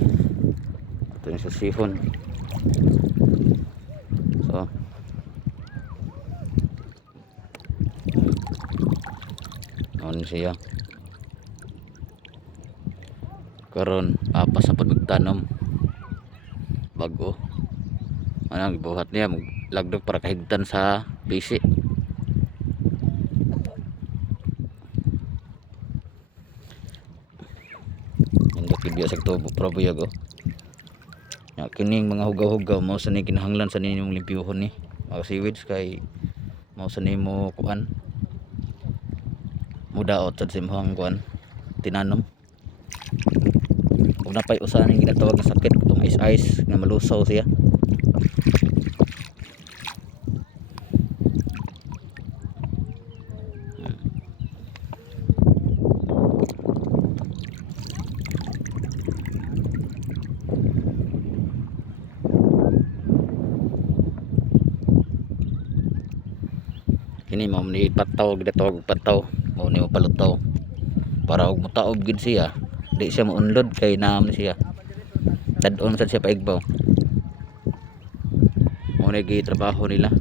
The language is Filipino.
ito yung sa sihon. So ano siya. Karon apas sa pagtanom. Bago. Ano buhat niya maglagdog para kahigtan sa bisi kibya sa ito probuyag oh Ya, kining mga hugaw-hugaw mo sa ni kinahanglan sa ninyong limpyuhon ni. Mga seaweeds kay mo sa nimo kuan. Mudaot sa simhang kuan tinanom. Kung napay usahan yung ginatawag na sakit itong ice ice nga malusaw siya kini mo ni pataw ginatawag og pataw. Mo ni mapalutaw. Para og mutaob gid siya. Di siya maunlod kay naam siya. Dadon sad siya paigbaw. Mo ni trabaho nila